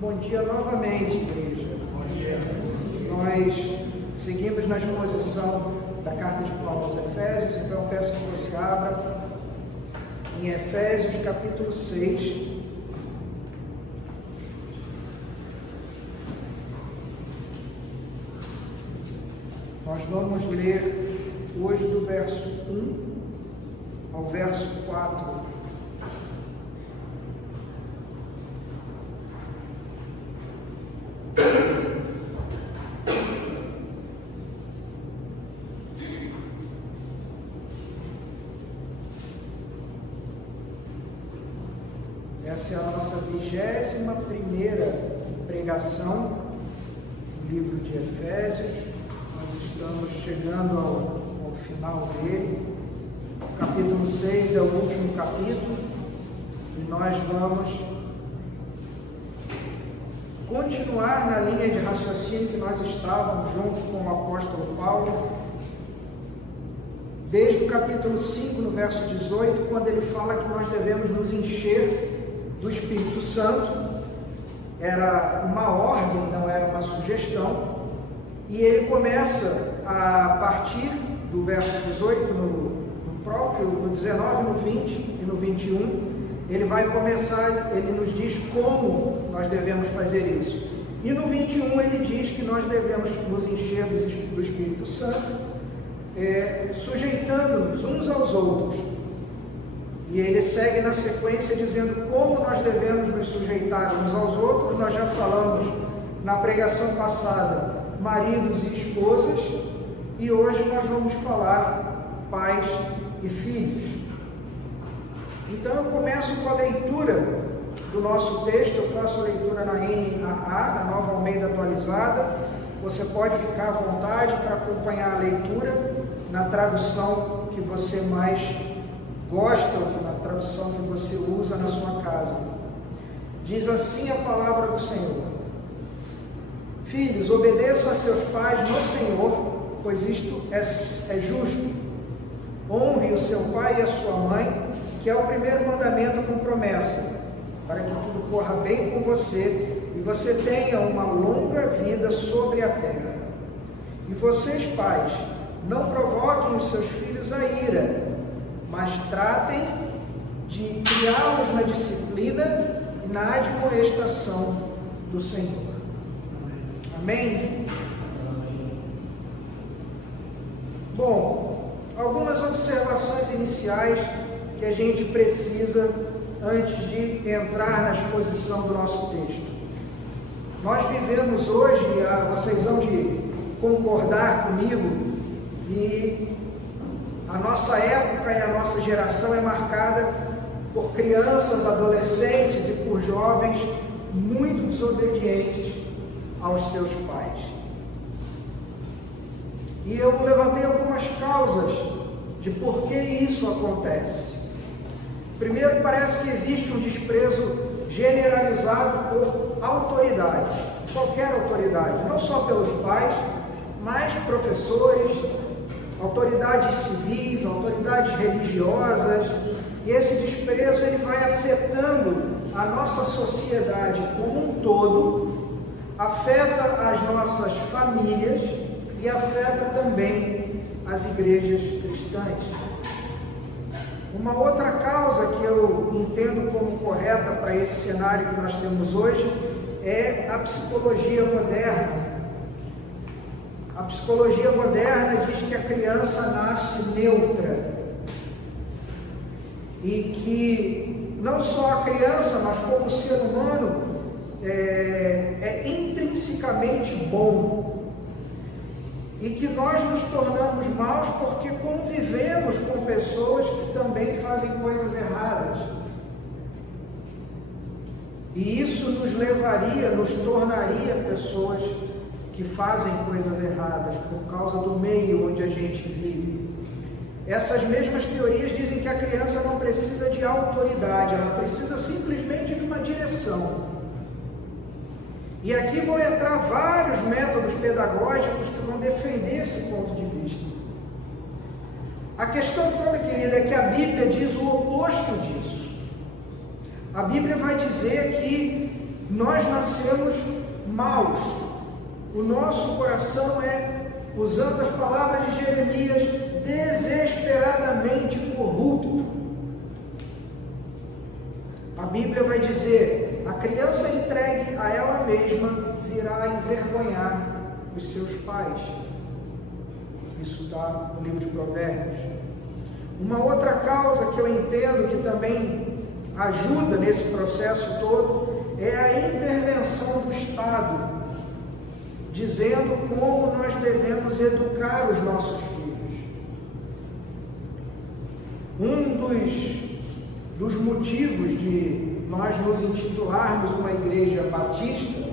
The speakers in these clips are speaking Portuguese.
Bom dia novamente, igreja. Bom dia. Nós seguimos na exposição da carta de Paulo aos Efésios, então eu peço que você abra em Efésios capítulo 6. Nós vamos ler hoje do verso 1 ao verso 4. Essa é a nossa 21ª pregação do livro de Efésios. Nós estamos chegando ao final dele. O capítulo 6 é o último capítulo e nós vamos continuar na linha de raciocínio que nós estávamos junto com o apóstolo Paulo, desde o capítulo 5, no verso 18, quando ele fala que nós devemos nos encher do Espírito Santo. Era uma ordem, não era uma sugestão, e ele começa a partir do verso 18, no 19, no 20 e no 21, ele vai começar, ele nos diz como nós devemos fazer isso. E no 21 ele diz que nós devemos nos encher do Espírito Santo, sujeitando-nos uns aos outros. E ele segue na sequência dizendo como nós devemos nos sujeitar uns aos outros. Nós já falamos na pregação passada, maridos e esposas, e hoje nós vamos falar pais e filhos. Então eu começo com a leitura do nosso texto. Eu faço a leitura na NAA, na Nova Almeida Atualizada. Você pode ficar à vontade para acompanhar a leitura na tradução que você mais gosta, ou na tradução que você usa na sua casa. Diz assim a palavra do Senhor: Filhos, obedeçam a seus pais no Senhor, pois isto é justo. Honre o seu pai e a sua mãe, que é o primeiro mandamento com promessa, para que tudo corra bem com você e você tenha uma longa vida sobre a terra. E vocês, pais, não provoquem os seus filhos a ira, mas tratem de criá-los na disciplina e na admoestação do Senhor. Amém? Bom, algumas observações iniciais que a gente precisa antes de entrar na exposição do nosso texto. Nós vivemos hoje, vocês vão de concordar comigo, e a nossa época e a nossa geração é marcada por crianças, adolescentes e por jovens muito desobedientes aos seus pais. E eu levantei algumas causas de por que isso acontece. Primeiro, parece que existe um desprezo generalizado por autoridade, qualquer autoridade, não só pelos pais, mas professores, autoridades civis, autoridades religiosas, e esse desprezo ele vai afetando a nossa sociedade como um todo, afeta as nossas famílias e afeta também as igrejas cristãs. Uma outra causa que eu entendo como correta para esse cenário que nós temos hoje é a psicologia moderna. A psicologia moderna diz que a criança nasce neutra e que não só a criança, mas como o ser humano é intrinsecamente bom, e que nós nos tornamos maus porque convivemos com pessoas que também fazem coisas erradas. E isso nos tornaria pessoas que fazem coisas erradas por causa do meio onde a gente vive. Essas mesmas teorias dizem que a criança não precisa de autoridade, ela precisa simplesmente de uma direção. E aqui vão entrar vários métodos pedagógicos que vão defender esse ponto de vista. A questão toda, querida, é que a Bíblia diz o oposto disso. A Bíblia vai dizer que Nós nascemos maus. O nosso coração é, usando as palavras de Jeremias, desesperadamente corrupto. A Bíblia vai dizer: a criança entregue a ela mesma virá envergonhar os seus pais. Isso está no livro de Provérbios. Uma outra causa que eu entendo que também ajuda nesse processo todo é a intervenção do Estado, dizendo como nós devemos educar os nossos filhos. Um dos motivos de nós nos intitularmos uma igreja batista,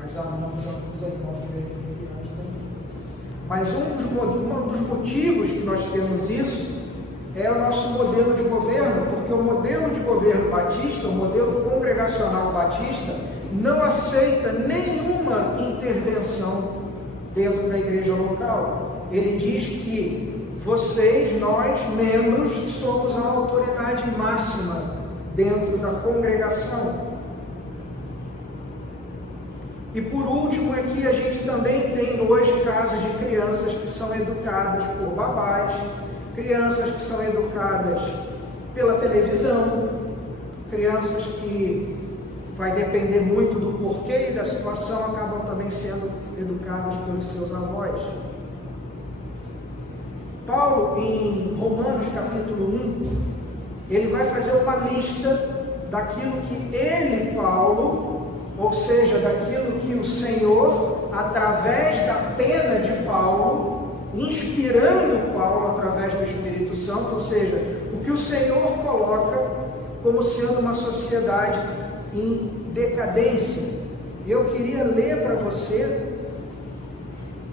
nós amamos os irmãos da igreja, mas um dos motivos que nós temos isso é o nosso modelo de governo, porque o modelo de governo batista, o modelo congregacional batista, não aceita nenhuma intervenção dentro da igreja local. Ele diz que nós, membros, somos a autoridade máxima dentro da congregação. E por último, aqui a gente também tem hoje casos de crianças que são educadas por babás, crianças que são educadas pela televisão, crianças que vai depender muito do porquê e da situação, acabam também sendo educadas pelos seus avós. Paulo, em Romanos capítulo 1, ele vai fazer uma lista daquilo que ele, Paulo, ou seja, daquilo que o Senhor, através da pena de Paulo, inspirando Paulo através do Espírito Santo, ou seja, o que o Senhor coloca como sendo uma sociedade em decadência. Eu queria ler para você,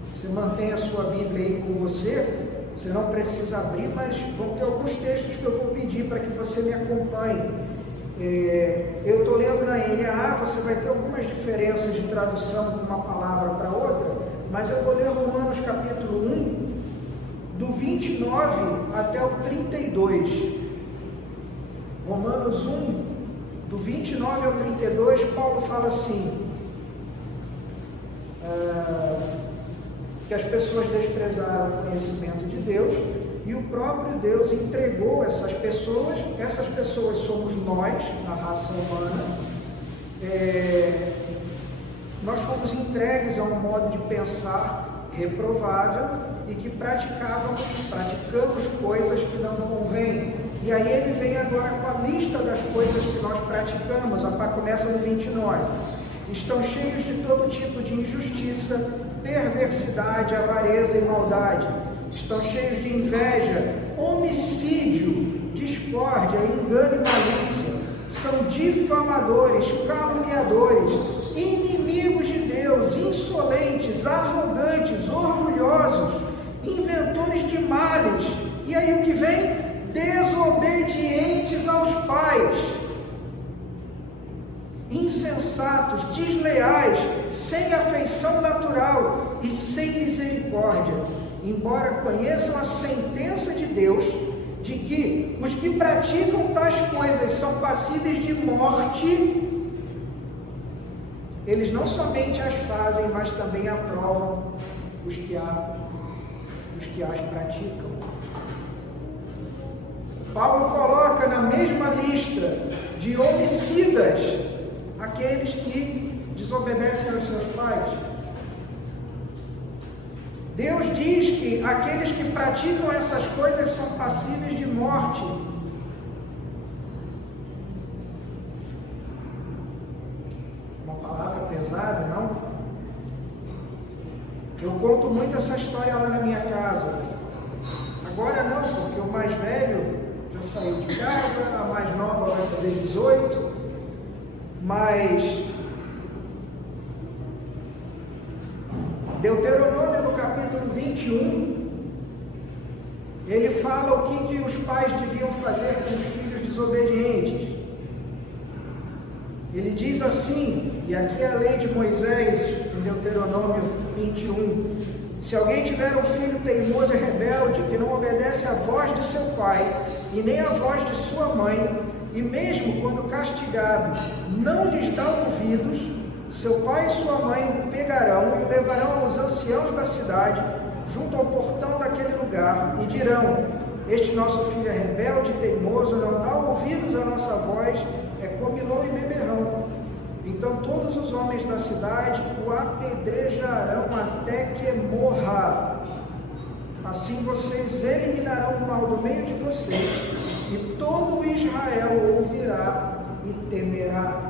você mantém a sua Bíblia aí com você não precisa abrir, mas vão ter alguns textos que eu vou pedir para que você me acompanhe. Eu estou lendo na NAA, você vai ter algumas diferenças de tradução de uma palavra para outra, mas eu vou ler Romanos capítulo 1, do 29 até o 32. Romanos 1, do 29 ao 32, Paulo fala assim, que as pessoas desprezaram o conhecimento de Deus, e o próprio Deus entregou essas pessoas somos nós, a raça humana. Nós fomos entregues a um modo de pensar reprovável e que praticamos coisas que não convêm. E aí ele vem agora com a lista das coisas que nós praticamos, começa no 29. Estão cheios de todo tipo de injustiça, perversidade, avareza e maldade. Estão cheios de inveja, homicídio, discórdia, engano e malícia. São difamadores, caluniadores, inimigos de Deus, insolentes, arrogantes, orgulhosos, inventores de males. E aí o que vem? Desobedientes aos pais, insensatos, desleais, sem afeição natural e sem misericórdia. Embora conheçam a sentença de Deus, de que os que praticam tais coisas são passíveis de morte, eles não somente as fazem, mas também aprovam os que as praticam. Paulo coloca na mesma lista de homicidas aqueles que desobedecem aos seus pais. Deus diz que aqueles que praticam essas coisas são passíveis de morte. Uma palavra pesada, não? Eu conto muito essa história lá na minha casa. Agora não, porque o mais velho já saiu de casa, a mais nova vai fazer 18, mas Deuteronômio no capítulo 21, ele fala o que os pais deviam fazer com os filhos desobedientes. Ele diz assim, e aqui é a lei de Moisés, em Deuteronômio 21, se alguém tiver um filho teimoso e rebelde, que não obedece à voz de seu pai, e nem à voz de sua mãe, e mesmo quando castigado, não lhes dá ouvidos, seu pai e sua mãe o pegarão e o levarão aos anciãos da cidade, junto ao portão daquele lugar, e dirão: este nosso filho é rebelde e teimoso, não dá ouvidos à nossa voz, é comilão e beberrão. Então todos os homens da cidade o apedrejarão até que morra. Assim vocês eliminarão o mal do meio de vocês, e todo Israel ouvirá e temerá.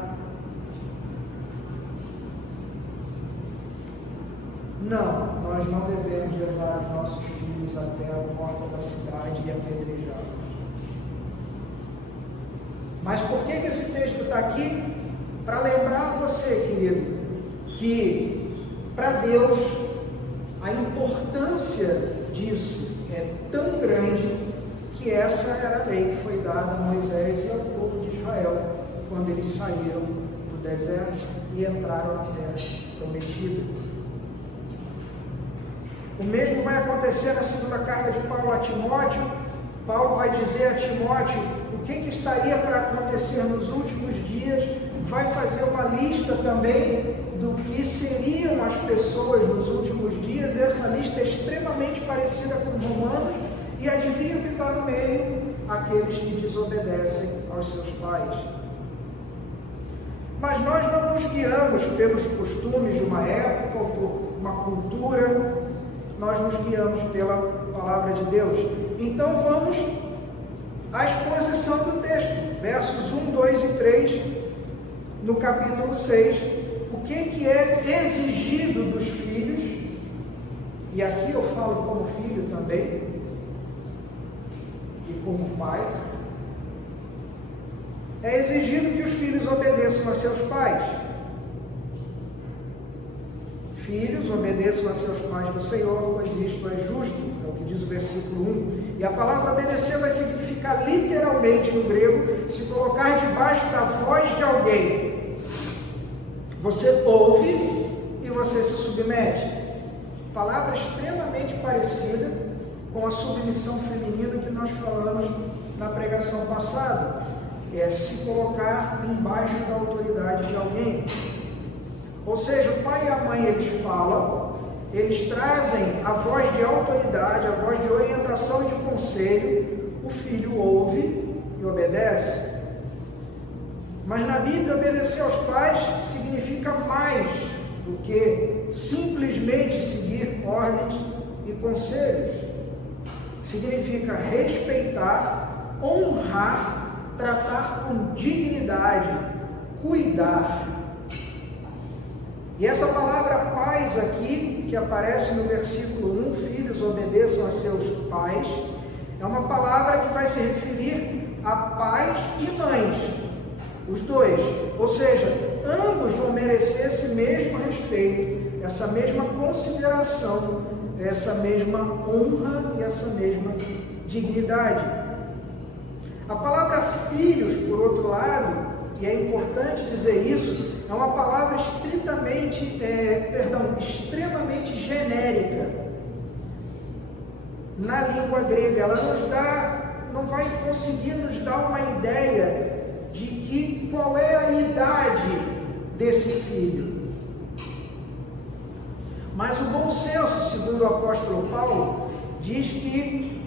Não, nós não devemos levar os nossos filhos até a porta da cidade e apedrejá-los. Mas por que esse texto está aqui? Para lembrar você, querido, que para Deus a importância disso é tão grande que essa era a lei que foi dada a Moisés e ao povo de Israel quando eles saíram do deserto e entraram na terra prometida. O mesmo vai acontecer na segunda carta de Paulo a Timóteo. Paulo vai dizer a Timóteo o que estaria para acontecer nos últimos dias, vai fazer uma lista também do que seriam as pessoas nos últimos dias. Essa lista é extremamente parecida com Romanos, e adivinha o que está no meio? Aqueles que desobedecem aos seus pais. Mas nós não nos guiamos pelos costumes de uma época ou por uma cultura, nós nos guiamos pela palavra de Deus. Então vamos à exposição do texto, versos 1, 2 e 3, no capítulo 6, o que é exigido dos filhos, e aqui eu falo como filho também, e como pai. É exigido que os filhos obedeçam a seus pais. Filhos, obedeçam a seus pais do Senhor, pois isto é justo, é o que diz o versículo 1. E a palavra obedecer vai significar literalmente no grego, se colocar debaixo da voz de alguém. Você ouve e você se submete. Palavra extremamente parecida com a submissão feminina que nós falamos na pregação passada. É se colocar embaixo da autoridade de alguém. Ou seja, o pai e a mãe, eles falam, eles trazem a voz de autoridade, a voz de orientação e de conselho, o filho ouve e obedece. Mas na Bíblia, obedecer aos pais significa mais do que simplesmente seguir ordens e conselhos. Significa respeitar, honrar, tratar com dignidade, cuidar. E essa palavra pais aqui, que aparece no versículo 1, filhos obedeçam a seus pais, é uma palavra que vai se referir a pais e mães, os dois. Ou seja, ambos vão merecer esse mesmo respeito, essa mesma consideração, essa mesma honra e essa mesma dignidade. A palavra filhos, por outro lado, e é importante dizer isso, é uma palavra extremamente genérica na língua grega. Ela não vai conseguir nos dar uma ideia de qual é a idade desse filho. Mas o bom senso, segundo o apóstolo Paulo, diz que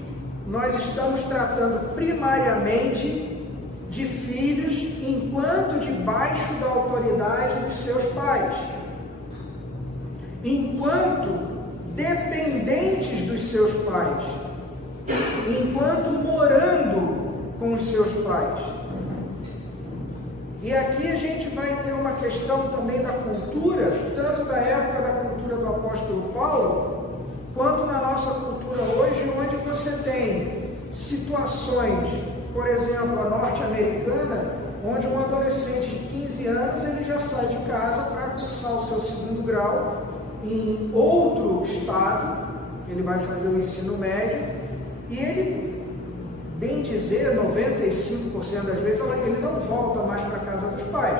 nós estamos tratando primariamente de filhos enquanto debaixo da autoridade dos seus pais, enquanto dependentes dos seus pais, enquanto morando com os seus pais. E aqui a gente vai ter uma questão também da cultura, tanto da época da cultura do apóstolo Paulo, quanto na nossa cultura hoje, onde você tem situações, por exemplo, a norte-americana, onde um adolescente de 15 anos ele já sai de casa para cursar o seu segundo grau em outro estado, ele vai fazer o ensino médio, e ele, bem dizer, 95% das vezes, ele não volta mais para a casa dos pais.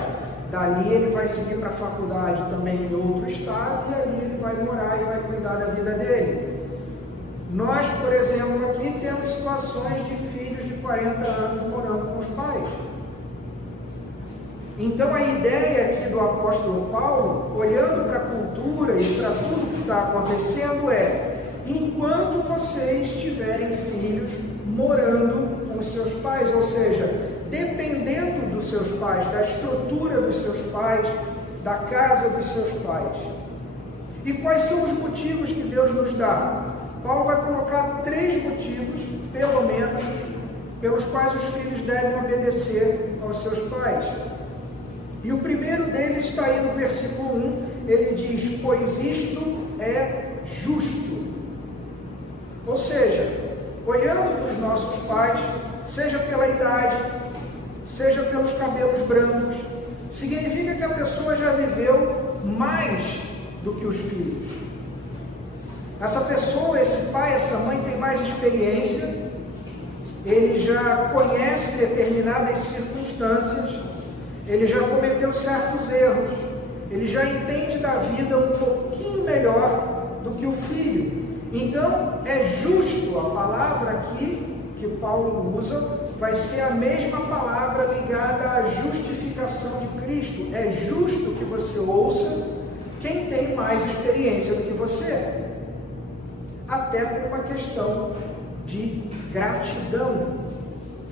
Dali ele vai seguir para a faculdade também em outro estado, e ali ele vai morar e vai cuidar da vida dele. Nós, por exemplo, aqui temos situações de filhos de 40 anos morando com os pais. Então a ideia aqui do apóstolo Paulo, olhando para a cultura e para tudo que está acontecendo, é: enquanto vocês tiverem filhos morando com os seus pais, ou seja, dependendo dos seus pais, da estrutura dos seus pais, da casa dos seus pais. E quais são os motivos que Deus nos dá? Paulo vai colocar 3 motivos, pelo menos, pelos quais os filhos devem obedecer aos seus pais. E o primeiro deles está aí no versículo 1, ele diz: pois isto é justo. Ou seja, olhando para os nossos pais, seja pela idade, seja pelos cabelos brancos, significa que a pessoa já viveu mais do que os filhos. Essa pessoa, esse pai, essa mãe tem mais experiência, ele já conhece determinadas circunstâncias, ele já cometeu certos erros, ele já entende da vida um pouquinho melhor do que o filho. Então, é justo, a palavra aqui que Paulo usa vai ser a mesma palavra ligada à justificação de Cristo. É justo que você ouça quem tem mais experiência do que você, até por uma questão de gratidão.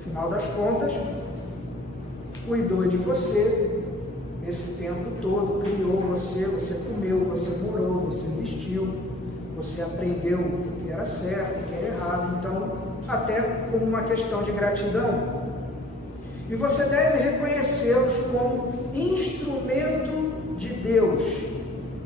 Afinal das contas, cuidou de você esse tempo todo, criou você, você comeu, você morou, você vestiu, você aprendeu o que era certo, o que era errado. Então, até como uma questão de gratidão. E você deve reconhecê-los como instrumento de Deus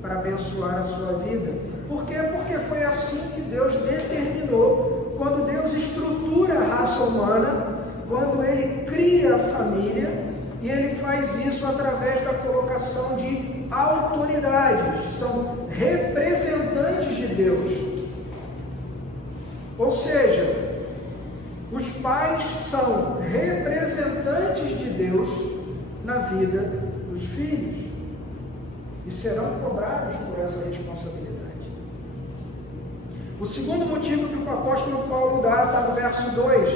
para abençoar a sua vida. Por quê? Porque foi assim que Deus determinou. Quando Deus estrutura a raça humana, quando Ele cria a família, e Ele faz isso através da colocação de autoridades, são representantes de Deus. Ou seja, os pais são representantes de Deus na vida dos filhos e serão cobrados por essa responsabilidade. O segundo motivo que o apóstolo Paulo dá está no verso 2: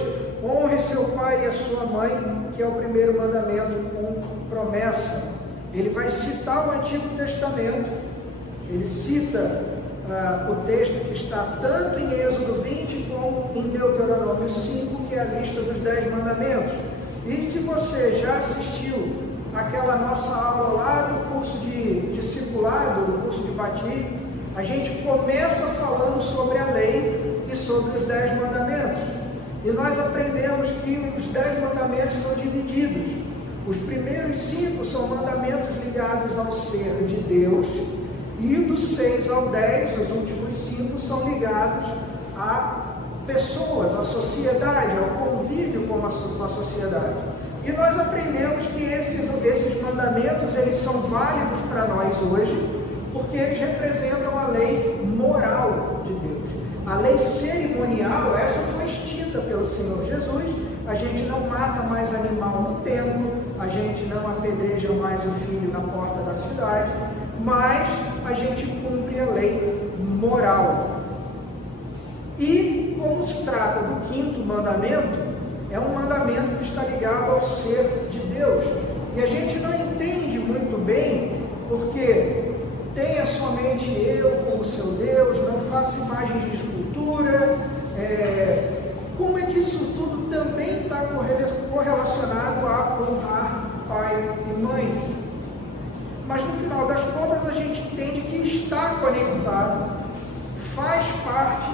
honre seu pai e a sua mãe, que é o primeiro mandamento com promessa. Ele vai citar o Antigo Testamento, ele cita o texto que está tanto em Êxodo 20 como em Deuteronômio 5, que é a lista dos 10 mandamentos. E se você já assistiu aquela nossa aula lá do curso de discipulado, do curso de batismo, a gente começa falando sobre a lei e sobre os 10 mandamentos. E nós aprendemos que os 10 mandamentos são divididos. Os primeiros 5 são mandamentos ligados ao ser de Deus, e dos 6 ao 10, os últimos 5, são ligados a pessoas, à sociedade, ao convívio com a sociedade. E nós aprendemos que esses mandamentos, eles são válidos para nós hoje, porque eles representam a lei moral de Deus. A lei cerimonial, essa foi extinta pelo Senhor Jesus. A gente não mata mais animal no templo, a gente não apedreja mais o filho na porta da cidade, mas a gente cumpre a lei moral. E como se trata do 5º mandamento, é um mandamento que está ligado ao ser de Deus. E a gente não entende muito bem, porque tenha somente eu como seu Deus, não faça imagens de escultura. Como é que isso tudo também está correlacionado a honrar pai e mãe? Mas no final das contas a gente entende que está conectado, faz parte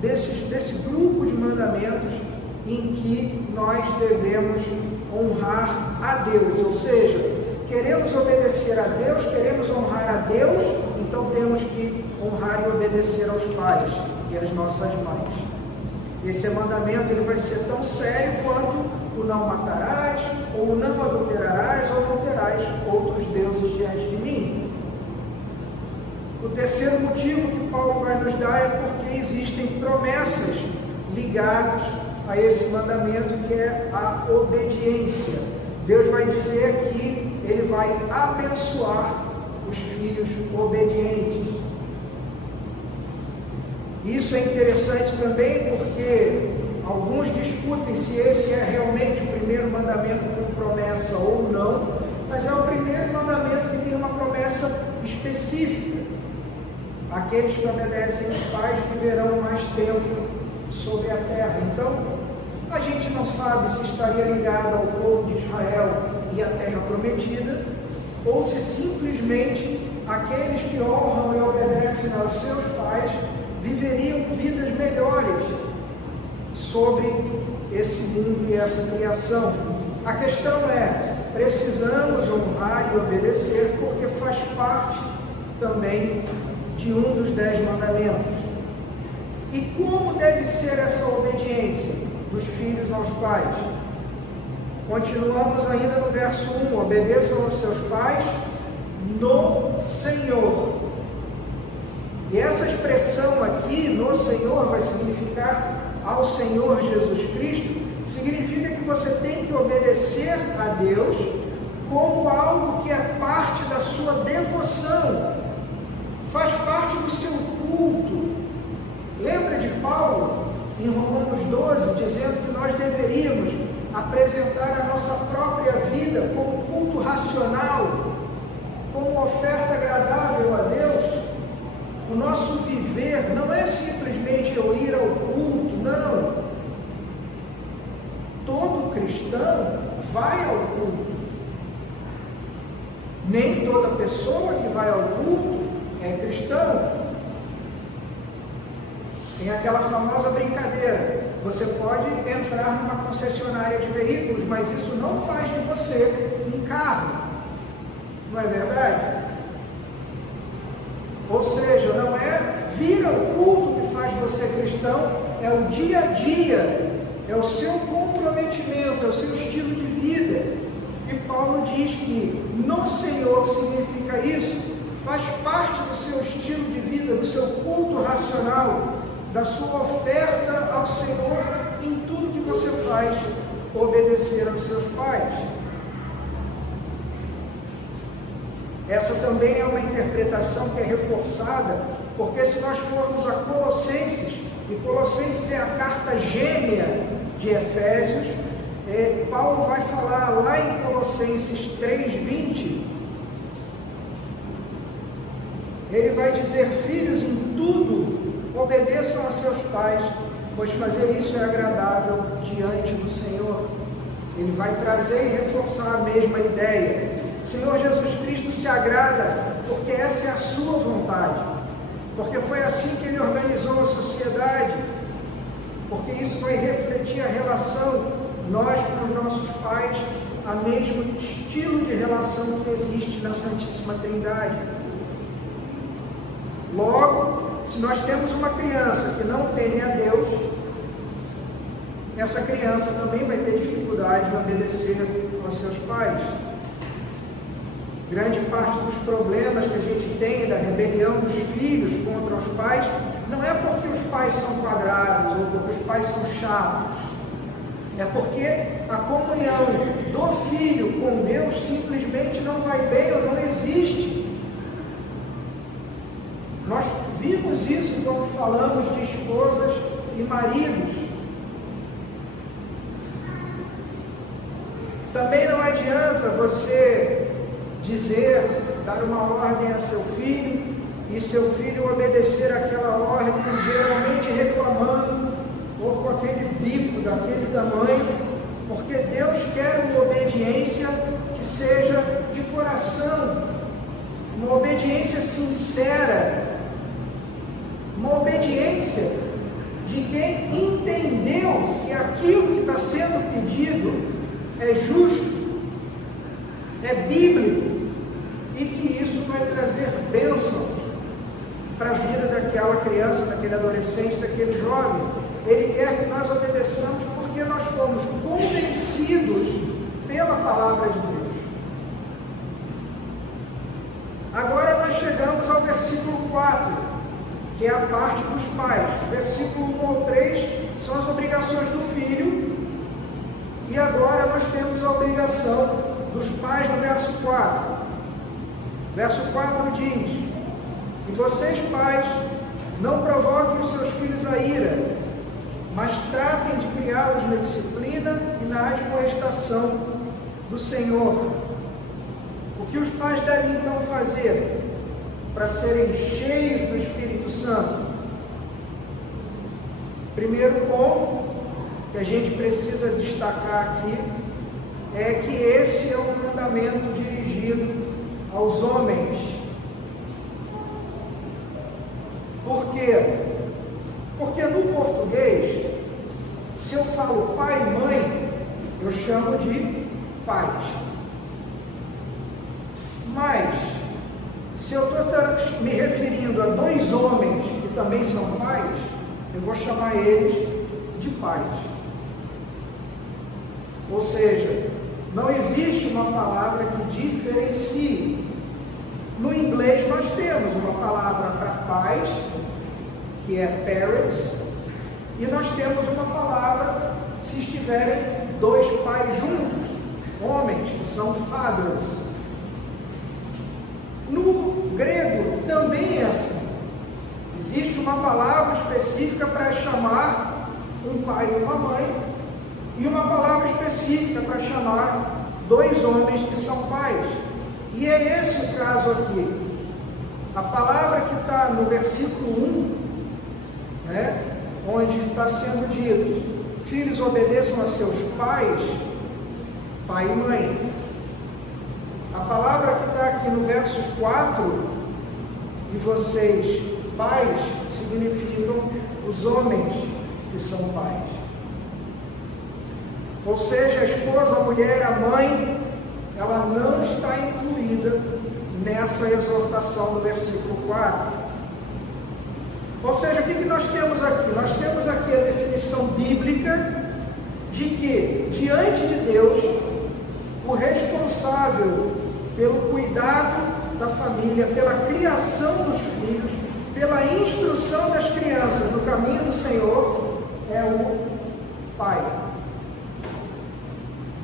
desse grupo de mandamentos em que nós devemos honrar a Deus. Ou seja, queremos obedecer a Deus, queremos honrar a Deus, então temos que honrar e obedecer aos pais e às nossas mães. Esse mandamento ele vai ser tão sério quanto o não matarás, ou o não adulterarás, ou não terás outros deuses diante de mim. O terceiro motivo que Paulo vai nos dar é porque existem promessas ligadas a esse mandamento, que é a obediência. Deus vai dizer que Ele vai abençoar os filhos obedientes. Isso é interessante também porque alguns discutem se esse é realmente o primeiro mandamento com promessa ou não. específica. Aqueles que obedecem os pais viverão mais tempo sobre a terra. Então, a gente não sabe se estaria ligado ao povo de Israel e à terra prometida, ou se simplesmente aqueles que honram e obedecem aos seus pais viveriam vidas melhores sobre esse mundo e essa criação. A questão é, precisamos honrar e obedecer porque faz parte também de um dos 10 mandamentos. E como deve ser essa obediência dos filhos aos pais? Continuamos ainda no verso 1, obedeçam aos seus pais no Senhor. E essa expressão aqui, no Senhor, vai significar ao Senhor Jesus Cristo, significa que você tem que obedecer a Deus como algo que é parte da sua devoção, faz parte do seu culto. Lembra de Paulo, em Romanos 12, dizendo que nós deveríamos apresentar a nossa própria vida como culto racional, como oferta agradável a Deus? O nosso viver não é simplesmente eu ir ao culto, não. Todo cristão vai ao culto. Nem toda pessoa que vai ao culto é cristão. Tem aquela famosa brincadeira: você pode entrar numa concessionária de veículos, mas isso não faz de você um carro. Não é verdade? Ou seja, não é vir ao culto que faz você cristão, é o dia a dia, é o seu comprometimento, é o seu estilo de vida. E Paulo diz que no Senhor significa isso, faz parte do seu estilo de vida, do seu culto racional, da sua oferta ao Senhor em tudo que você faz, obedecer aos seus pais. Essa também é uma interpretação que é reforçada, porque se nós formos a Colossenses, e Colossenses é a carta gêmea de Efésios, Paulo vai falar lá em Colossenses 3:20, ele vai dizer: filhos, em tudo obedeçam a seus pais, pois fazer isso é agradável diante do Senhor. Ele vai trazer e reforçar a mesma ideia. O Senhor Jesus Cristo se agrada porque essa é a sua vontade, porque foi assim que Ele organizou a sociedade, porque isso vai refletir a relação, nós com os nossos pais, a mesmo estilo de relação que existe na Santíssima Trindade. Logo, se nós temos uma criança que não teme a Deus, essa criança também vai ter dificuldade em obedecer aos seus pais. Grande parte dos problemas que a gente tem da rebelião dos filhos contra os pais, não é porque os pais são quadrados ou porque os pais são chatos, é porque a comunhão do filho com Deus simplesmente não vai bem ou não existe. Nós vimos isso quando falamos de esposas e maridos. Também não adianta você dizer, dar uma ordem a seu filho, e seu filho obedecer aquela ordem, geralmente reclamando, ou com aquele bico daquele tamanho, porque Deus quer uma obediência que seja de coração, uma obediência sincera, uma obediência de quem entendeu que aquilo que está sendo pedido é justo, é bíblico, e que isso vai trazer bênção para a vida daquela criança, daquele adolescente, daquele jovem. Ele quer que nós obedeçamos porque nós fomos convencidos pela palavra de Deus. Agora nós chegamos ao versículo 4, que é a parte dos pais. Versículo 1 ao 3 são as obrigações do filho, e agora nós temos a obrigação dos pais no verso 4. Verso 4 diz: e vocês, pais, não provoquem os seus filhos a ira, mas tratem de criá-los na disciplina e na admoestação do Senhor. O que os pais devem então fazer? para serem cheios do Espírito Santo? Primeiro ponto que a gente precisa destacar aqui é que esse é um mandamento dirigido aos homens. Por quê? Porque no português, se eu falo pai e mãe, eu chamo de pais. Mas, se eu estou me referindo a dois homens que também são pais, eu vou chamar eles de pais. Ou seja, não existe uma palavra que diferencie. No inglês nós temos uma palavra para pais, que é parents, e nós temos uma palavra se estiverem dois pais juntos, homens, que são fathers. No grego também é assim. Existe uma palavra específica para chamar um pai e uma mãe, e uma palavra específica para chamar dois homens que são pais. E é esse o caso aqui. A palavra que está no versículo 1, onde está sendo dito: filhos, obedeçam a seus pais, pai e mãe. A palavra que está aqui no verso 4, e vocês, pais, significam os homens que são pais. Ou seja, a esposa, a mulher, a mãe, ela não está incluída nessa exortação do versículo 4. Ou seja, o que nós temos aqui? Nós temos aqui a definição bíblica de que, diante de Deus, o responsável pelo cuidado da família, pela criação dos filhos, pela instrução das crianças no caminho do Senhor, é o pai,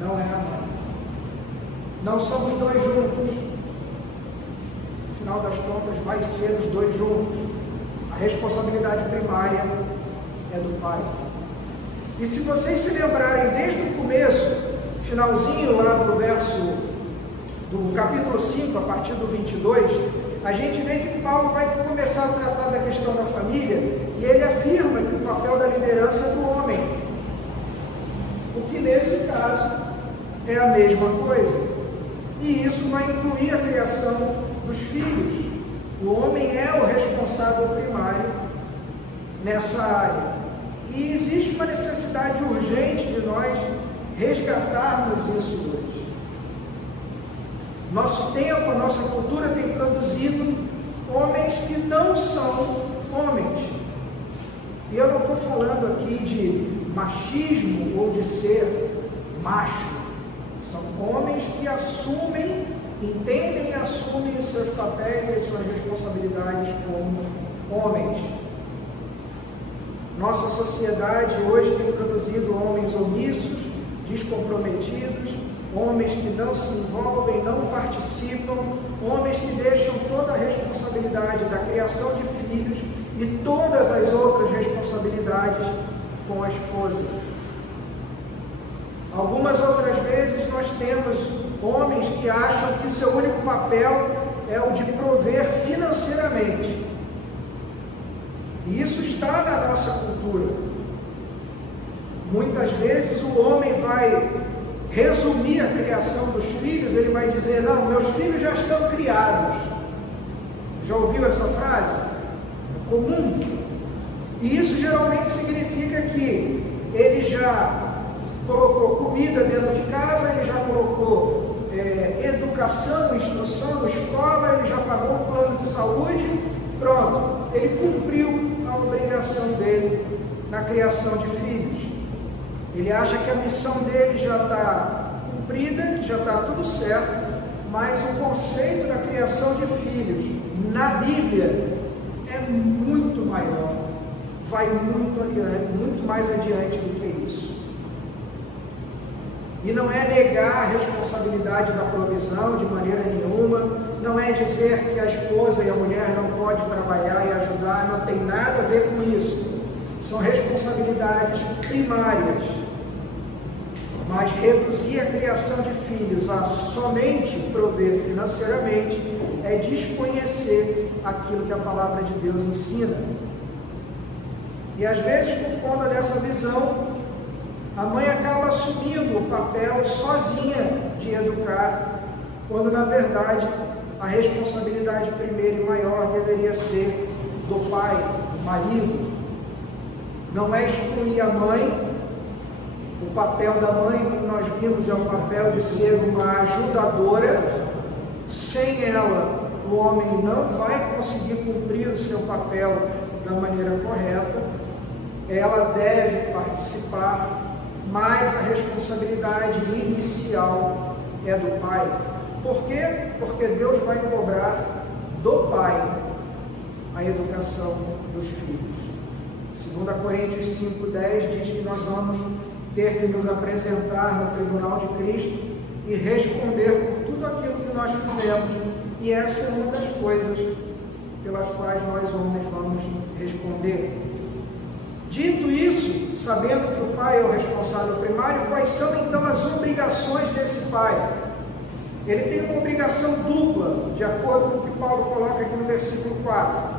não é a mãe. Não são os dois juntos. No final das contas, vai ser os dois juntos. A responsabilidade primária é do pai. E se vocês se lembrarem desde o começo, finalzinho lá do capítulo 5, a partir do 22, a gente vê que Paulo vai começar a tratar da questão da família, e ele afirma que o papel da liderança é do homem. O que nesse caso é a mesma coisa. E isso vai incluir a criação dos filhos. O homem é o responsável primário nessa área. E existe uma necessidade urgente de nós resgatarmos isso hoje. Nosso tempo, a nossa cultura tem produzido homens que não são homens. E eu não estou falando aqui de machismo ou de ser macho. São homens que assumem, entendem e assumem os seus papéis e as suas responsabilidades como homens. Nossa sociedade hoje tem produzido homens omissos, descomprometidos, homens que não se envolvem, não participam, homens que deixam toda a responsabilidade da criação de filhos e todas as outras responsabilidades com a esposa. Algumas outras vezes nós temos homens que acham que seu único papel é o de prover financeiramente. E isso está na nossa cultura. Muitas vezes o homem vai resumir a criação dos filhos, ele vai dizer: não, meus filhos já estão criados. Já ouviu essa frase? É comum. E isso geralmente significa que ele já colocou comida dentro de casa, ele já colocou educação, instrução, escola, ele já pagou o plano de saúde, pronto, ele cumpriu a obrigação dele na criação de filhos. Ele acha que a missão dele já está cumprida, que já está tudo certo, mas o conceito da criação de filhos na Bíblia é muito maior, vai muito adiante, muito mais adiante do que isso. E não é negar a responsabilidade da provisão de maneira nenhuma, não é dizer que a esposa e a mulher não podem trabalhar e ajudar, não tem nada a ver com isso. São responsabilidades primárias. Mas reduzir a criação de filhos a somente prover financeiramente é desconhecer aquilo que a palavra de Deus ensina. E às vezes, por conta dessa visão, a mãe acaba assumindo o papel sozinha de educar, quando na verdade a responsabilidade primeira e maior deveria ser do pai, do marido. Não é excluir a mãe. O papel da mãe, como nós vimos, é o papel de ser uma ajudadora. Sem ela, o homem não vai conseguir cumprir o seu papel da maneira correta. Ela deve participar, mas a responsabilidade inicial é do pai. Por quê? Porque Deus vai cobrar do pai a educação dos filhos. 2 Coríntios 5,10 diz que nós vamos ter que nos apresentar no tribunal de Cristo e responder por tudo aquilo que nós fizemos. E essa é uma das coisas pelas quais nós homens vamos responder. Dito isso, sabendo que o pai é o responsável primário, quais são então as obrigações desse pai? Ele tem uma obrigação dupla, de acordo com o que Paulo coloca aqui no versículo 4.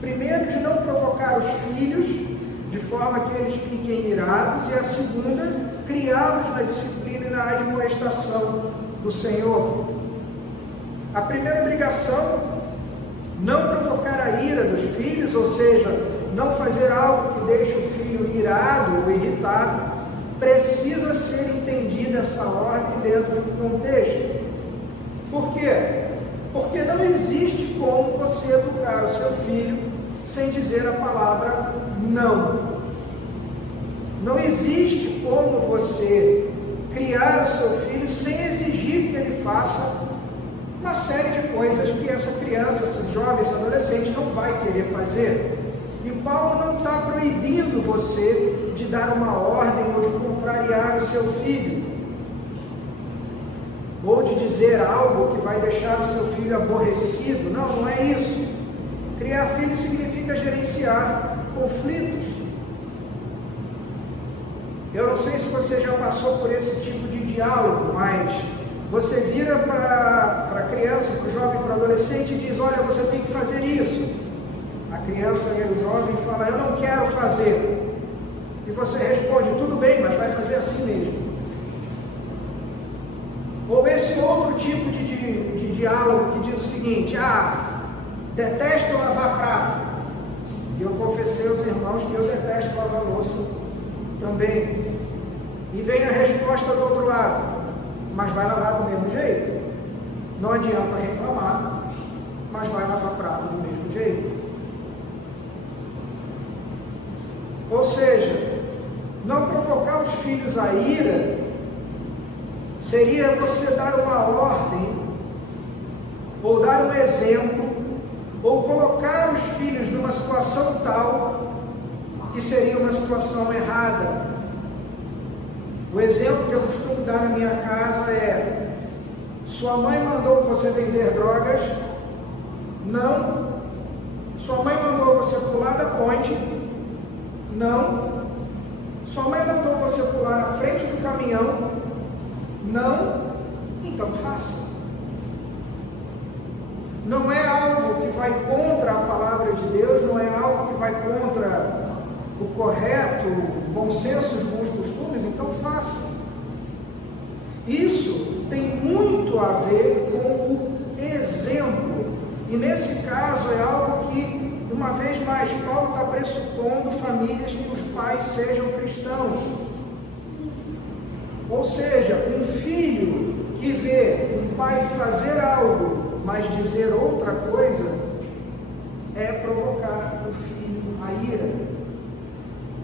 Primeiro, de não provocar os filhos, de forma que eles fiquem irados, e a segunda, criá-los na disciplina e na admoestação do Senhor. A primeira obrigação, não provocar a ira dos filhos, ou seja, não fazer algo que deixe o filho irado ou irritado, precisa ser entendida essa ordem dentro de um contexto. Por quê? Porque não existe como você educar o seu filho sem dizer a palavra não. Não existe como você criar o seu filho sem exigir que ele faça uma série de coisas que essa criança, esse jovem, esse adolescente não vai querer fazer. E Paulo não está proibindo você de dar uma ordem ou de contrariar o seu filho, ou de dizer algo que vai deixar o seu filho aborrecido. Não, não é isso. Criar filho significa gerenciar conflitos. Eu não sei se você já passou por esse tipo de diálogo, mas você vira para a criança, para o jovem, para o adolescente e diz: olha, você tem que fazer isso. A criança e o jovem falam: eu não quero fazer. E você responde: tudo bem, mas vai fazer assim mesmo. Ou esse outro tipo de diálogo que diz o seguinte: detesto lavar prato. E eu confessei aos irmãos que eu detesto lavar louça também. E vem a resposta do outro lado: mas vai lavar do mesmo jeito. Não adianta reclamar, mas vai lavar prato do mesmo jeito. Ou seja, não provocar os filhos à ira seria você dar uma ordem, ou dar um exemplo, ou colocar os filhos numa situação tal que seria uma situação errada. O exemplo que eu costumo dar na minha casa é: sua mãe mandou você vender drogas? Não. Sua mãe mandou você pular da ponte? Não. Sua mãe mandou você pular na frente do caminhão? Não. Então faça. Não é algo que vai contra a palavra de Deus, não é algo que vai contra o correto, o bom senso, os bons costumes, então faça. Isso tem muito a ver com o exemplo. E nesse caso é algo que, uma vez mais, Paulo está pressupondo famílias que os pais sejam cristãos. Ou seja, um filho que vê um pai fazer algo, mas dizer outra coisa, é provocar o filho à ira.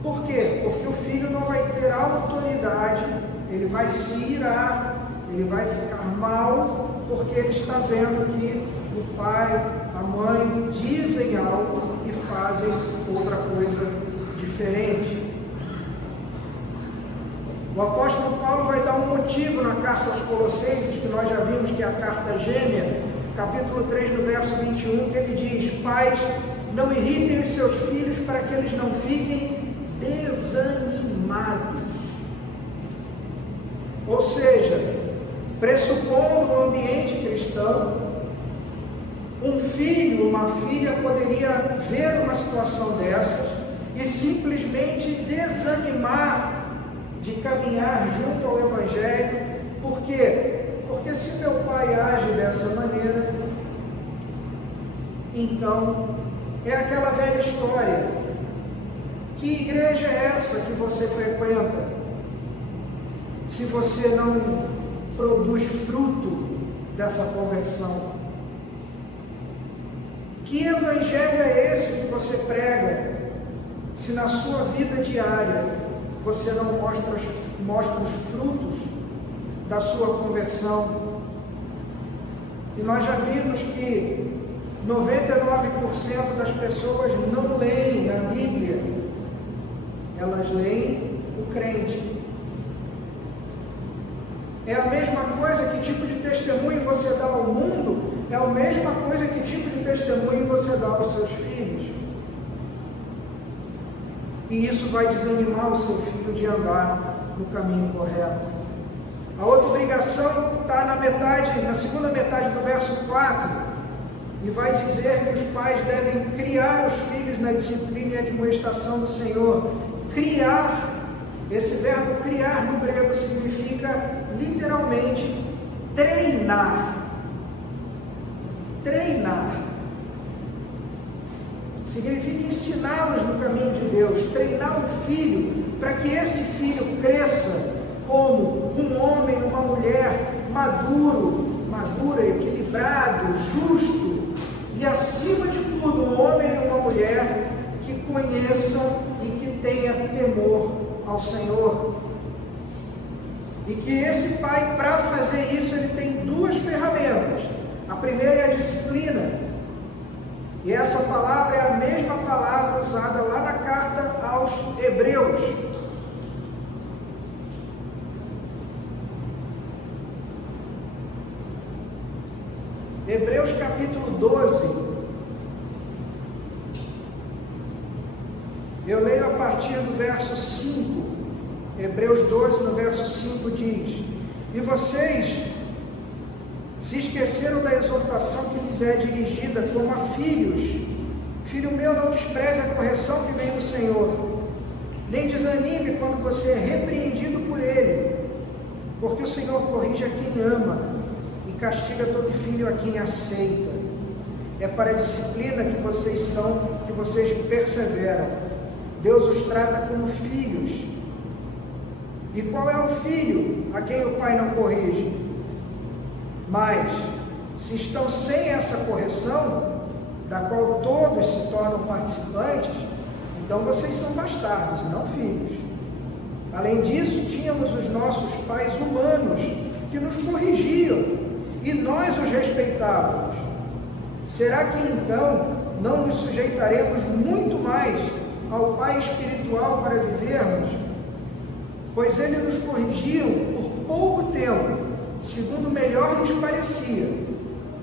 Por quê? Porque o filho não vai ter autoridade, ele vai se irar, ele vai ficar mal, porque ele está vendo que o pai, a mãe dizem algo e fazem outra coisa diferente. O apóstolo Paulo vai dar um motivo na carta aos Colossenses, que nós já vimos que é a carta gêmea, capítulo 3, no verso 21, que ele diz: pais, não irritem os seus filhos para que eles não fiquem desanimados. Ou seja, pressupondo um ambiente cristão, um filho, uma filha poderia ver uma situação dessas e simplesmente desanimar de caminhar junto ao Evangelho. Por quê? Porque se meu pai age dessa maneira, então é aquela velha história. Que igreja é essa que você frequenta? Se você não produz fruto dessa conversão. Que evangelho é esse que você prega, se na sua vida diária você não mostra os frutos da sua conversão? E nós já vimos que 99% das pessoas não leem a Bíblia, elas leem o crente. É a mesma coisa, que tipo de testemunho você dá ao mundo, é a mesma coisa que tipo de testemunho você dá aos seus filhos. E isso vai desanimar o seu filho de andar no caminho correto. A outra obrigação está na segunda metade do verso 4, e vai dizer que os pais devem criar os filhos na disciplina e admoestação do Senhor. Criar, esse verbo criar no grego significa literalmente treinar. Treinar significa ensiná-los no caminho de Deus, treinar o filho para que esse filho cresça como um homem, uma mulher madura, equilibrado, justo e, acima de tudo, um homem e uma mulher que conheçam e que tenha temor ao Senhor. E que esse pai, para fazer isso, ele tem duas ferramentas. A primeira é a disciplina. E essa palavra é a mesma palavra usada lá na carta aos Hebreus. Hebreus capítulo 12. Eu leio a partir do verso 5. Hebreus 12, no verso 5 diz: E vocês se esqueceram da exortação que lhes é dirigida como a filhos. Filho meu, não despreze a correção que vem do Senhor, nem desanime quando você é repreendido por Ele, porque o Senhor corrige a quem ama e castiga todo filho a quem aceita. É para a disciplina que vocês perseveram. Deus os trata como filhos. E qual é o filho a quem o pai não corrige? Mas, se estão sem essa correção, da qual todos se tornam participantes, então vocês são bastardos e não filhos. Além disso, tínhamos os nossos pais humanos, que nos corrigiam, e nós os respeitávamos. Será que então não nos sujeitaremos muito mais ao Pai espiritual para vivermos? Pois Ele nos corrigiu por pouco tempo, segundo melhor lhes parecia.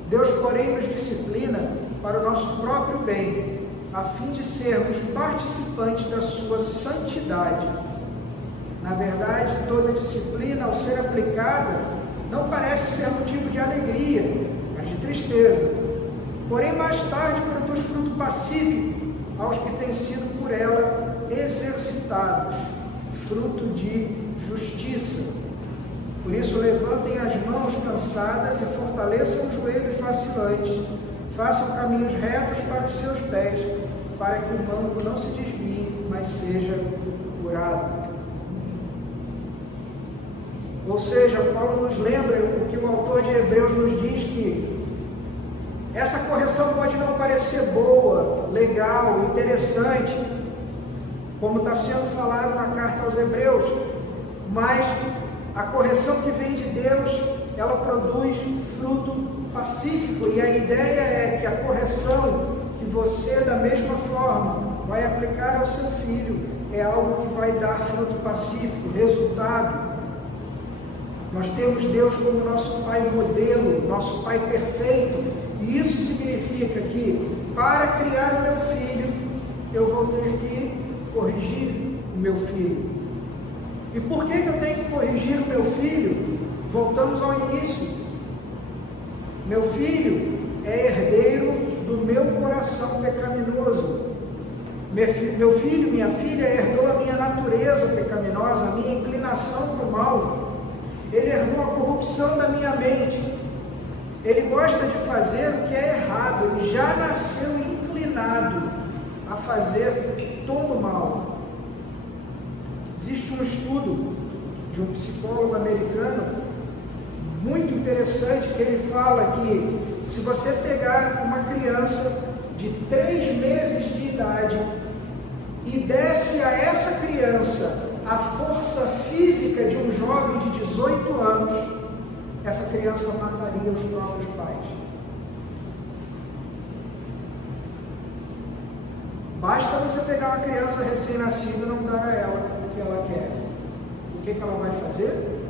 Deus, porém, nos disciplina para o nosso próprio bem, a fim de sermos participantes da sua santidade. Na verdade, toda disciplina, ao ser aplicada, não parece ser motivo de alegria, mas de tristeza. Porém, mais tarde produz fruto pacífico aos que têm sido por ela exercitados, fruto de justiça. Por isso, levantem as mãos cansadas e fortaleçam os joelhos vacilantes. Façam caminhos retos para os seus pés, para que o manco não se desvie, mas seja curado. Ou seja, Paulo nos lembra o que o autor de Hebreus nos diz, que essa correção pode não parecer boa, legal, interessante, como está sendo falado na carta aos Hebreus, mas a correção que vem de Deus, ela produz fruto pacífico, e a ideia é que a correção que você, da mesma forma, vai aplicar ao seu filho, é algo que vai dar fruto pacífico, resultado. Nós temos Deus como nosso Pai modelo, nosso Pai perfeito, e isso significa que, para criar o meu filho, eu vou ter que corrigir o meu filho. E por que eu tenho que corrigir o meu filho? Voltamos ao início. Meu filho é herdeiro do meu coração pecaminoso. Meu filho, minha filha, herdou a minha natureza pecaminosa, a minha inclinação para o mal. Ele herdou a corrupção da minha mente. Ele gosta de fazer o que é errado. Ele já nasceu inclinado a fazer todo o mal. Existe um estudo de um psicólogo americano muito interessante, que ele fala que se você pegar uma criança de 3 meses de idade e desse a essa criança a força física de um jovem de 18 anos, essa criança mataria os próprios pais. Basta você pegar uma criança recém-nascida e não dar a ela o que ela quer. O que ela vai fazer?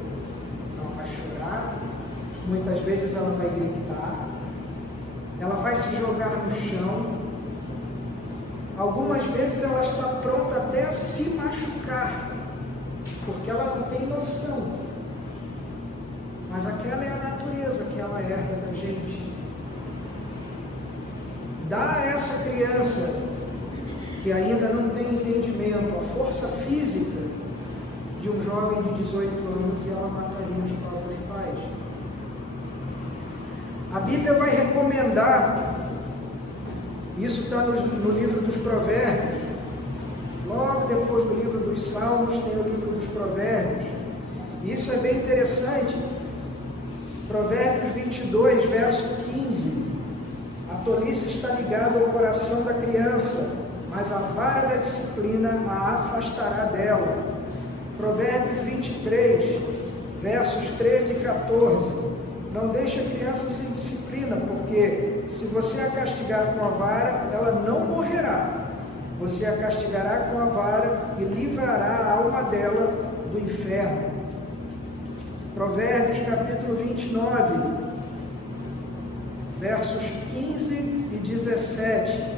Ela vai chorar, muitas vezes ela vai gritar, ela vai se jogar no chão, algumas vezes ela está pronta até a se machucar, porque ela não tem noção. Mas aquela é a natureza que ela herda da gente. Dá a essa criança que ainda não tem entendimento a força física de um jovem de 18 anos e ela mataria os próprios pais. A Bíblia vai recomendar, isso está no livro dos Provérbios, logo depois do livro dos Salmos tem o livro dos Provérbios. Isso é bem interessante. Provérbios 22, verso 15. A tolice está ligada ao coração da criança, mas a vara da disciplina a afastará dela. Provérbios 23, versos 13 e 14. Não deixe a criança sem disciplina, porque se você a castigar com a vara, ela não morrerá. Você a castigará com a vara e livrará a alma dela do inferno. Provérbios capítulo 29, versos 15 e 17.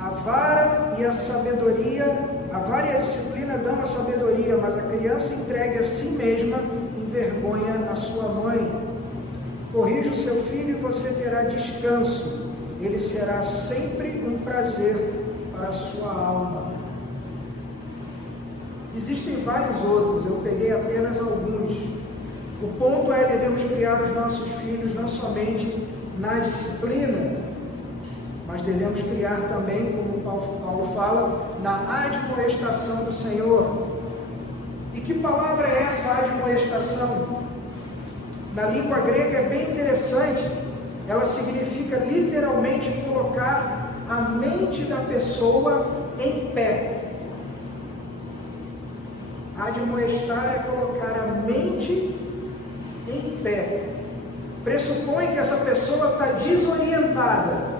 A vara e a a disciplina dão a sabedoria, mas a criança entregue a si mesma envergonha a sua mãe. Corrija o seu filho e você terá descanso. Ele será sempre um prazer para a sua alma. Existem vários outros, eu peguei apenas alguns. O ponto é, devemos criar os nossos filhos não somente na disciplina, mas devemos criar também, como Paulo fala, na admoestação do Senhor. E que palavra é essa, admoestação? Na língua grega é bem interessante, ela significa literalmente colocar a mente da pessoa em pé. Admoestar é colocar a mente em pé. Pressupõe que essa pessoa está desorientada,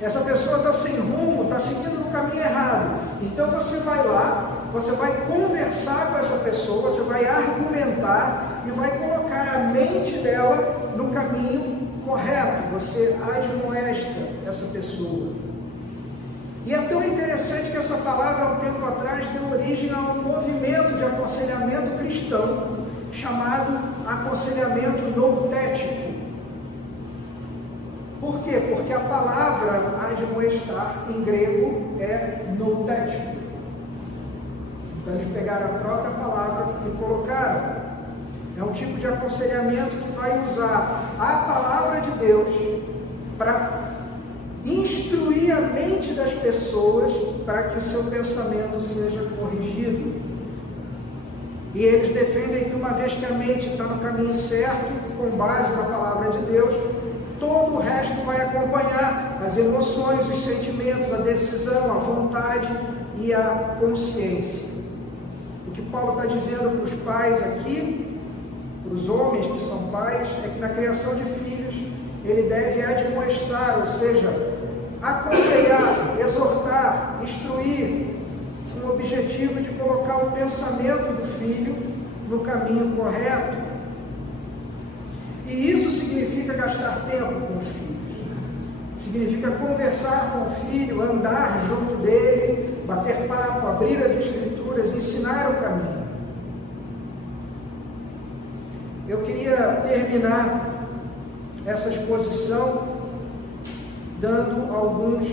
essa pessoa está sem rumo, está seguindo no caminho errado. Então você vai lá, você vai conversar com essa pessoa, você vai argumentar e vai colocar a mente dela no caminho correto. Você admoesta essa pessoa. E é tão interessante que essa palavra, há um tempo atrás, deu origem a um movimento de aconselhamento cristão, chamado aconselhamento noutético. Por quê? Porque a palavra admoestar em grego é noutético. Então eles pegaram a própria palavra e colocaram. É um tipo de aconselhamento que vai usar a palavra de Deus para instruir a mente das pessoas para que o seu pensamento seja corrigido. E eles defendem que uma vez que a mente está no caminho certo, com base na palavra de Deus, todo o resto vai acompanhar: as emoções, os sentimentos, a decisão, a vontade e a consciência. O que Paulo está dizendo para os pais aqui, para os homens que são pais, é que na criação de filhos ele deve admoestar, ou seja, aconselhar, exortar, instruir, com o objetivo de colocar o pensamento do filho no caminho correto. E isso significa gastar tempo com os filhos, significa conversar com o filho, andar junto dele, bater papo, abrir as escrituras Escrituras, ensinar o caminho. Eu queria terminar essa exposição dando alguns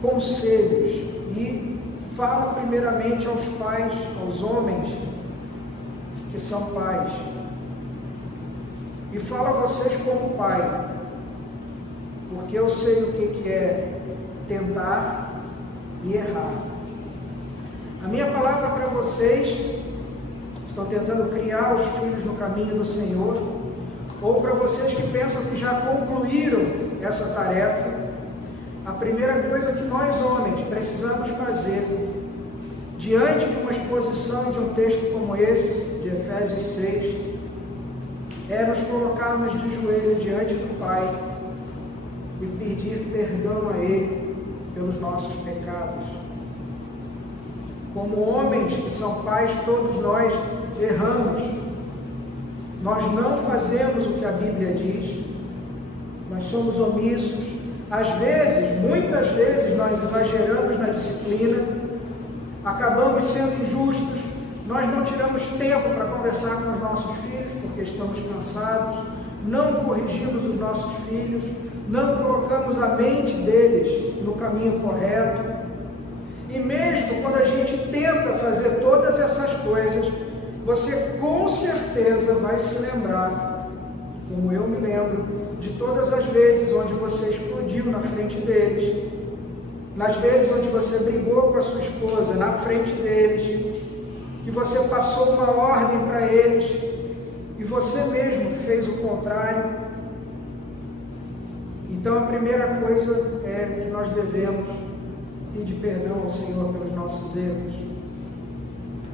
conselhos e falo primeiramente aos pais, aos homens que são pais, e falo a vocês como pai, porque eu sei o que é tentar e errar. A minha palavra para vocês, estão tentando criar os filhos no caminho do Senhor, ou para vocês que pensam que já concluíram essa tarefa, a primeira coisa que nós homens precisamos fazer, diante de uma exposição de um texto como esse, de Efésios 6, é nos colocarmos de joelho diante do Pai e pedir perdão a Ele pelos nossos pecados. Como homens que são pais, todos nós erramos. Nós não fazemos o que a Bíblia diz. Nós somos omissos. Às vezes, muitas vezes, nós exageramos na disciplina, acabamos sendo injustos, nós não tiramos tempo para conversar com os nossos filhos, porque estamos cansados, não corrigimos os nossos filhos, não colocamos a mente deles no caminho correto. E mesmo quando a gente tenta fazer todas essas coisas, você com certeza vai se lembrar, como eu me lembro, de todas as vezes onde você explodiu na frente deles, nas vezes onde você brigou com a sua esposa na frente deles, que você passou uma ordem para eles e você mesmo fez o contrário. Então a primeira coisa é que nós devemos pedir perdão ao Senhor pelos nossos erros.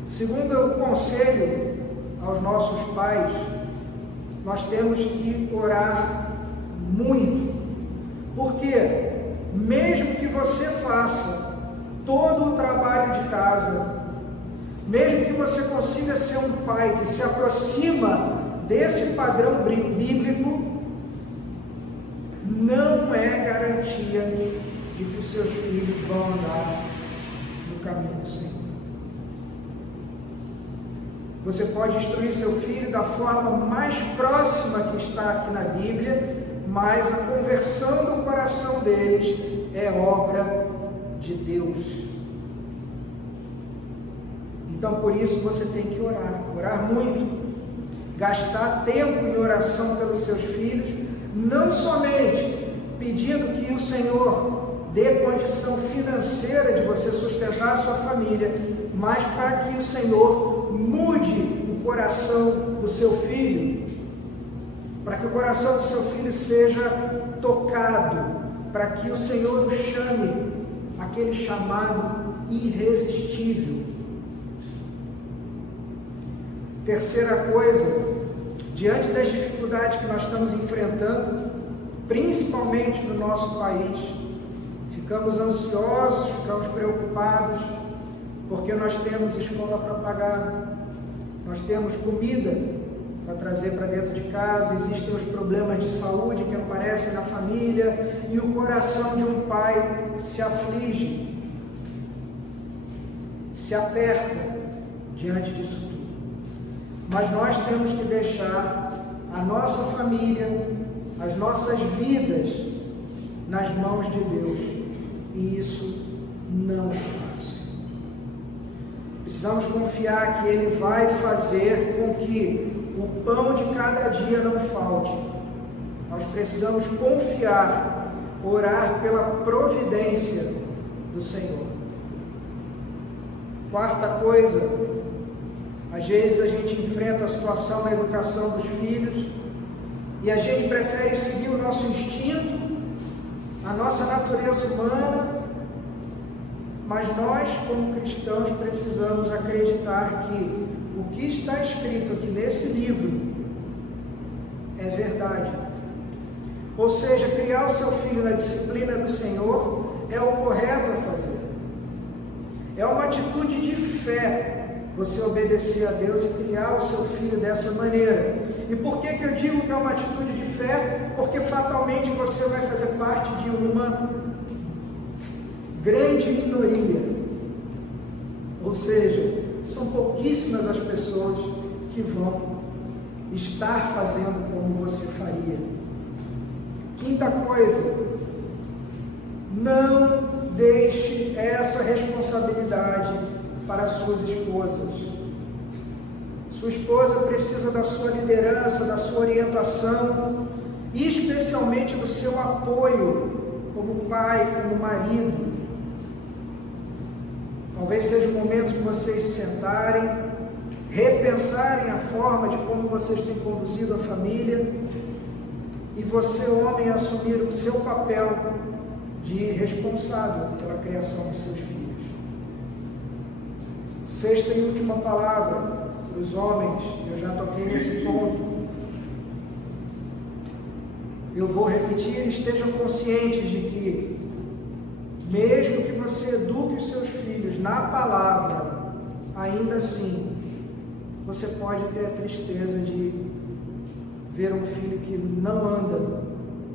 Segundo o conselho aos nossos pais, nós temos que orar muito, porque mesmo que você faça todo o trabalho de casa, mesmo que você consiga ser um pai que se aproxima desse padrão bíblico, não é garantia de que os seus filhos vão andar no caminho do Senhor. Você pode instruir seu filho da forma mais próxima que está aqui na Bíblia, mas a conversão do coração deles é obra de Deus. Então, por isso, você tem que orar muito, gastar tempo em oração pelos seus filhos, não somente pedindo que o Senhor dê condição financeira de você sustentar a sua família, mas para que o Senhor mude o coração do seu filho, para que o coração do seu filho seja tocado, para que o Senhor o chame, aquele chamado irresistível. Terceira coisa, diante das dificuldades que nós estamos enfrentando, principalmente no nosso país, ficamos ansiosos, ficamos preocupados, porque nós temos escola para pagar, nós temos comida para trazer para dentro de casa, existem os problemas de saúde que aparecem na família, e o coração de um pai se aflige, se aperta diante disso tudo. Mas nós temos que deixar a nossa família, as nossas vidas nas mãos de Deus, e isso não é fácil. Precisamos confiar que Ele vai fazer com que o pão de cada dia não falte. Nós precisamos confiar, orar pela providência do Senhor. Quarta coisa, às vezes a gente enfrenta a situação na educação dos filhos e a gente prefere seguir o nosso instinto, a nossa natureza humana, mas nós, como cristãos, precisamos acreditar que o que está escrito aqui nesse livro é verdade. Ou seja, criar o seu filho na disciplina do Senhor é o correto a fazer. É uma atitude de fé você obedecer a Deus e criar o seu filho dessa maneira. E por que eu digo que é uma atitude de fé? Porque fatalmente você vai fazer parte de uma grande minoria. Ou seja, são pouquíssimas as pessoas que vão estar fazendo como você faria. Quinta coisa, não deixe essa responsabilidade para suas esposas. Sua esposa precisa da sua liderança, da sua orientação e especialmente do seu apoio como pai, como marido. Talvez seja o momento de vocês se sentarem, repensarem a forma de como vocês têm conduzido a família e você, homem, assumir o seu papel de responsável pela criação dos seus filhos. Sexta e última palavra para os homens, eu já toquei nesse ponto. Eu vou repetir, estejam conscientes de que, mesmo que você eduque os seus filhos na palavra, ainda assim, você pode ter a tristeza de ver um filho que não anda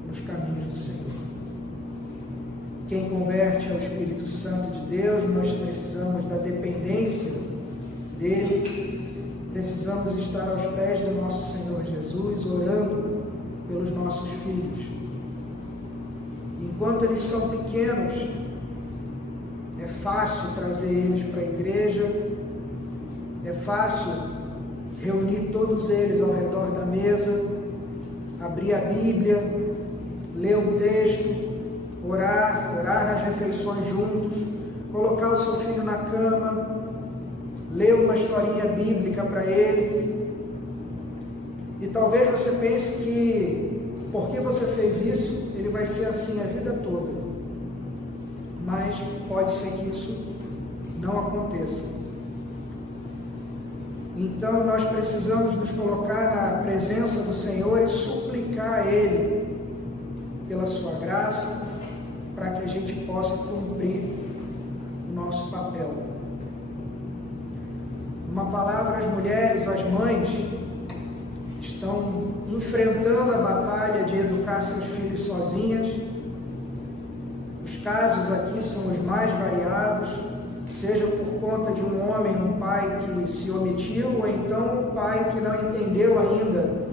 nos caminhos do Senhor. Quem converte ao Espírito Santo de Deus, nós precisamos da dependência dele, precisamos estar aos pés do nosso Senhor Jesus, orando pelos nossos filhos. Enquanto eles são pequenos, é fácil trazer eles para a igreja, é fácil reunir todos eles ao redor da mesa, abrir a Bíblia, ler um texto, orar nas refeições juntos, colocar o seu filho na cama, ler uma historinha bíblica para ele. E talvez você pense que, porque você fez isso, ele vai ser assim a vida toda. Mas pode ser que isso não aconteça. Então nós precisamos nos colocar na presença do Senhor e suplicar a Ele pela sua graça, para que a gente possa cumprir o nosso papel. Uma palavra, as mulheres, as mães, estão enfrentando a batalha de educar seus filhos sozinhas. Os casos aqui são os mais variados, seja por conta de um homem, um pai que se omitiu, ou então um pai que não entendeu ainda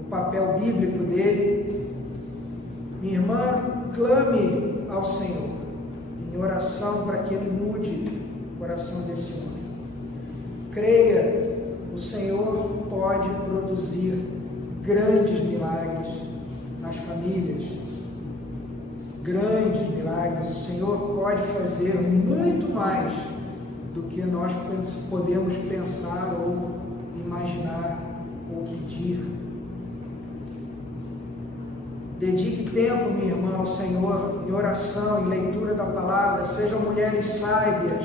o papel bíblico dele. Minha irmã, clame ao Senhor em oração para que Ele mude o coração desse homem. Creia, o Senhor pode produzir grandes milagres nas famílias. Grandes milagres. O Senhor pode fazer muito mais do que nós podemos pensar ou imaginar ou pedir. Dedique tempo, minha irmã, ao Senhor, em oração, em leitura da palavra. Sejam mulheres sábias,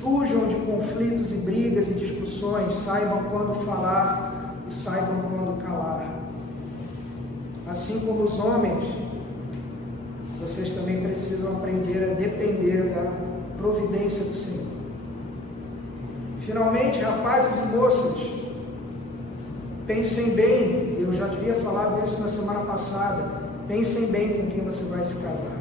fujam de conflitos e brigas e discussões, saibam quando falar e saibam quando calar. Assim como os homens, vocês também precisam aprender a depender da providência do Senhor. Finalmente, rapazes e moças, pensem bem, eu já devia falar isso na semana passada, pensem bem com quem você vai se casar.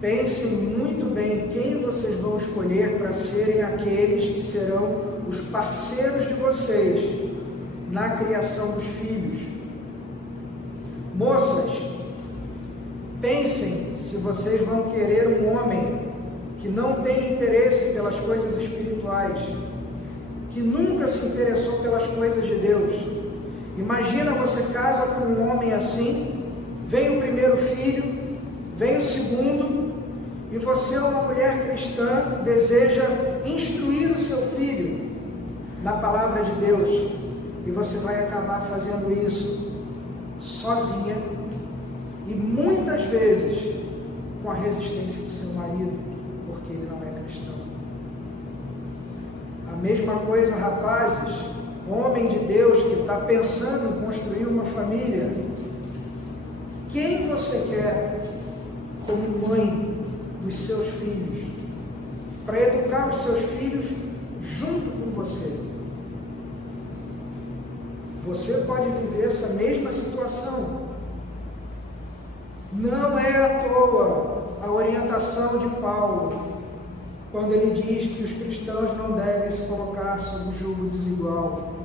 Pensem muito bem quem vocês vão escolher para serem aqueles que serão os parceiros de vocês na criação dos filhos. Moças, pensem se vocês vão querer um homem que não tem interesse pelas coisas espirituais, que nunca se interessou pelas coisas de Deus. Imagina, você casa com um homem assim, vem o primeiro filho, vem o segundo, e você é uma mulher cristã, deseja instruir o seu filho na palavra de Deus, e você vai acabar fazendo isso sozinha, e muitas vezes com a resistência do seu marido, porque ele não é cristão. A mesma coisa, rapazes, homem de Deus que está pensando em construir uma família, quem você quer como mãe dos seus filhos, para educar os seus filhos junto com você? Você pode viver essa mesma situação. Não é à toa a orientação de Paulo quando ele diz que os cristãos não devem se colocar sob jugo desigual.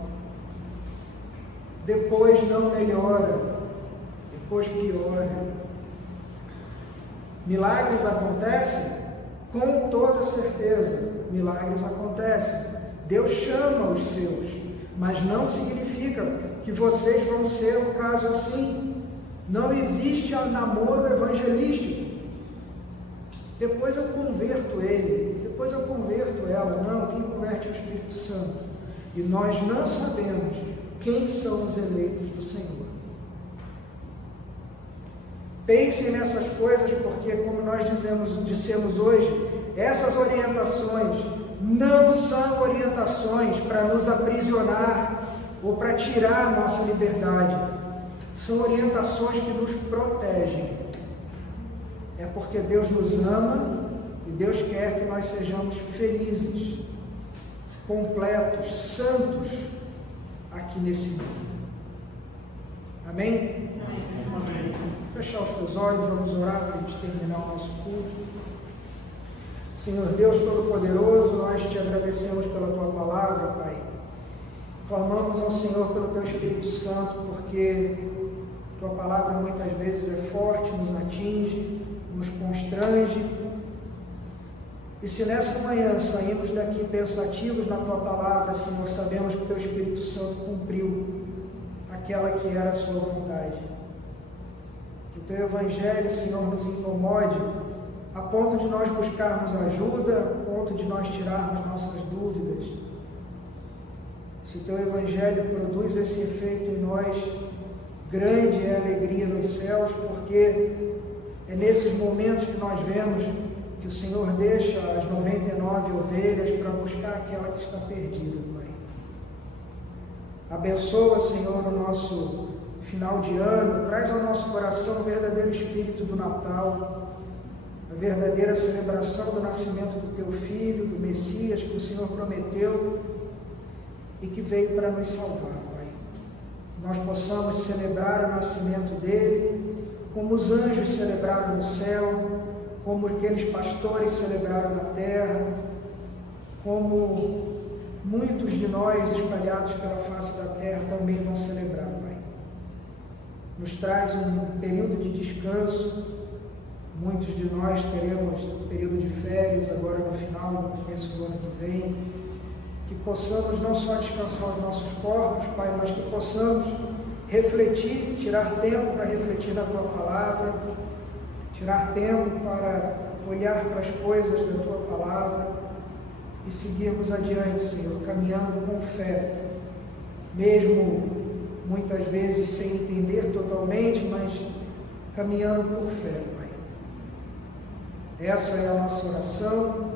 Depois não melhora, depois piora. Milagres acontecem? Com toda certeza, milagres acontecem. Deus chama os seus, mas não significa que vocês vão ser um caso assim. Não existe namoro evangelístico. Depois eu converto ele, depois eu converto ela. Não, quem converte é o Espírito Santo. E nós não sabemos quem são os eleitos do Senhor. Pensem nessas coisas, porque, como nós dissemos hoje, essas orientações não são orientações para nos aprisionar ou para tirar a nossa liberdade. São orientações que nos protegem. É porque Deus nos ama e Deus quer que nós sejamos felizes, completos, santos aqui nesse mundo. Amém? Amém. Fechar os teus olhos, vamos orar para a gente terminar o nosso culto. Senhor Deus Todo-Poderoso, nós te agradecemos pela tua palavra, Pai. Clamamos ao Senhor pelo teu Espírito Santo, porque tua palavra muitas vezes é forte, nos atinge, nos constrange. E se nessa manhã saímos daqui pensativos na tua palavra, Senhor, sabemos que o teu Espírito Santo cumpriu aquela que era a sua vontade. Que o teu Evangelho, Senhor, nos incomode a ponto de nós buscarmos ajuda, a ponto de nós tirarmos nossas dúvidas. Se o teu Evangelho produz esse efeito em nós, grande é a alegria nos céus, porque é nesses momentos que nós vemos que o Senhor deixa as 99 ovelhas para buscar aquela que está perdida, Pai. Abençoa, Senhor, o nosso final de ano, traz ao nosso coração o verdadeiro espírito do Natal, a verdadeira celebração do nascimento do Teu Filho, do Messias, que o Senhor prometeu e que veio para nos salvar, Pai. Nós possamos celebrar o nascimento dele, como os anjos celebraram no céu, como aqueles pastores celebraram na terra, como muitos de nós espalhados pela face da terra também vão celebrar, Pai. Nos traz um período de descanso. Muitos de nós teremos período de férias agora no final, no começo do ano que vem. Que possamos não só descansar os nossos corpos, Pai, mas que possamos refletir, tirar tempo para refletir na Tua Palavra, tirar tempo para olhar para as coisas da Tua Palavra e seguirmos adiante, Senhor, caminhando com fé, mesmo muitas vezes sem entender totalmente, mas caminhando por fé, Pai. Essa é a nossa oração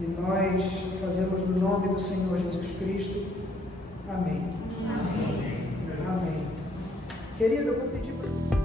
e nós fazemos no nome do Senhor Jesus Cristo. Amém. Amém. Amém. Querida, eu vou pedir para